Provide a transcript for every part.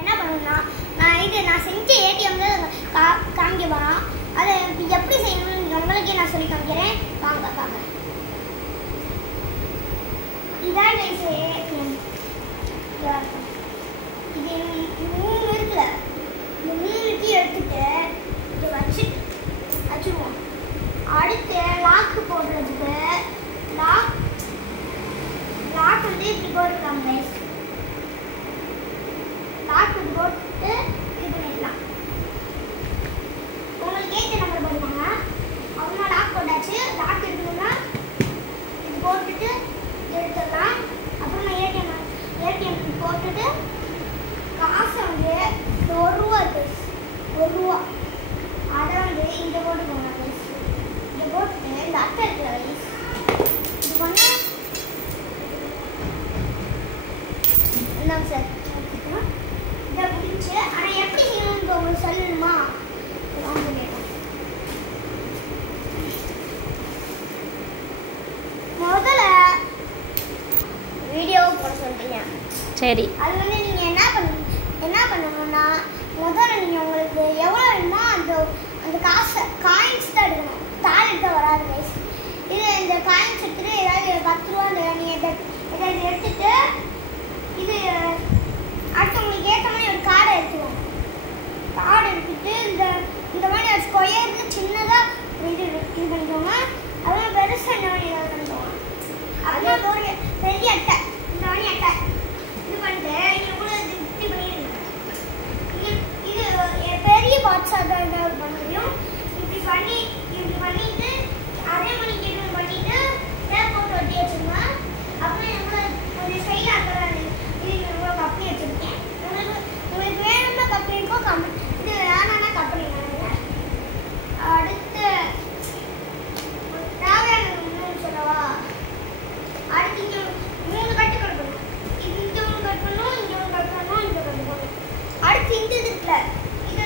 என்ன பண்ணணும்னா நான் செஞ்ச ஏடிஎம்ல காமிக்க போறோம். அதை எப்படி செய்யணும்னு உங்களுக்கே நான் சொல்லி காமிக்கிறேன். வாங்க பார்க்கலாம். இதான் ஏடிஎம். இது 3 இருக்குல்ல, இந்த 3 எடுத்துட்டு இதை வச்சுருவோம். அடுத்து லாக்கு போடுறதுக்கு லாக் வந்து இப்படி போட்டுக்கலாம். லாக் போட்டு இது பண்ணிடலாம். உங்களுக்கு ஏற்ற நம்பர் போடுவாங்க. அவ்வளோ லாக் போட்டாச்சு. லாக் எடுக்கணும்னா இது போட்டுட்டு எடுத்துடலாம். அப்புறமா ஏடிஎம் போட்டுட்டு காசை வந்து ₹1 ₹1 அதை வந்து இங்கே போட்டுக்கோங்க. இங்கே போட்டுட்டு இந்த அட்டை இருக்கிற இது பண்ண என்னங்க சார் இதை முடிச்சு. ஆனால் எப்படி செய்யணும்னு உங்களுக்கு சொல்லணுமா? முதல்ல வீடியோ போட சொல்றீங்க. சரி, அது வந்து நீங்கள் என்ன பண்ணணும்னா முதல்ல நீங்கள் உங்களுக்கு எவ்வளோ வேணுமோ அந்த காயின்ஸ் தான் எடுக்கணும். தாள் எடுக்க வராது கைஸ். இது இந்த காயின்ஸ் எடுத்துட்டு ஏதாவது ₹10 நீங்கள் இதை எடுத்துட்டு இது அடுத்து உங்களுக்கு ஏற்ற மாதிரி ஒரு கார்டை எடுத்துக்கோங்க. கார்டு எடுத்துட்டு இந்த மாதிரி ஒரு ஸ்கொயருக்கு சின்னதாக இது பண்ணிக்கோங்க. அதெல்லாம் பெருசாக இந்த மாதிரி ஏதாவது பண்ணிக்கோங்க. அதெல்லாம் ஒரு பெரிய அட்டை, இந்த மாதிரி அட்டை இது பண்ணிட்டு இவ்வளோ இப்படி பண்ணிடுங்க. இது பெரிய பாட்ஸாக தான் ஏதாவது பண்ண முடியும். இப்படி பண்ணிட்டு அதே மாதிரி இது பண்ணிட்டு டேப் போட்டு ஒட்டி வச்சுருங்க. அப்புறம் எவ்வளோ கொஞ்சம் ஸ்டைலாக இருக்கிறாங்க. இது இவ்வளோ கப்பி வச்சுருக்கேன். உங்களுக்கு வேணும்னா கப்பி இருக்கும், இது வேணான்னா கப்பி வேணுங்க. அடுத்து தேவையான இன்னும் சொல்லவா? அடுத்து இங்கே 3 கட்டு கட் பண்ணணும். இங்கே 1 கட் பண்ணணும், இங்கே 1 கட் பண்ணணும், இங்கே கட் பண்ணணும். அடுத்து இந்த இருக்குல்ல, இதை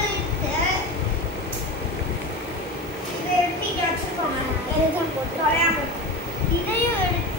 எடுத்து இங்கே வச்சுருக்கோங்க. எதுதான் போட்டு தொலையாமல் இதையும் எடுத்து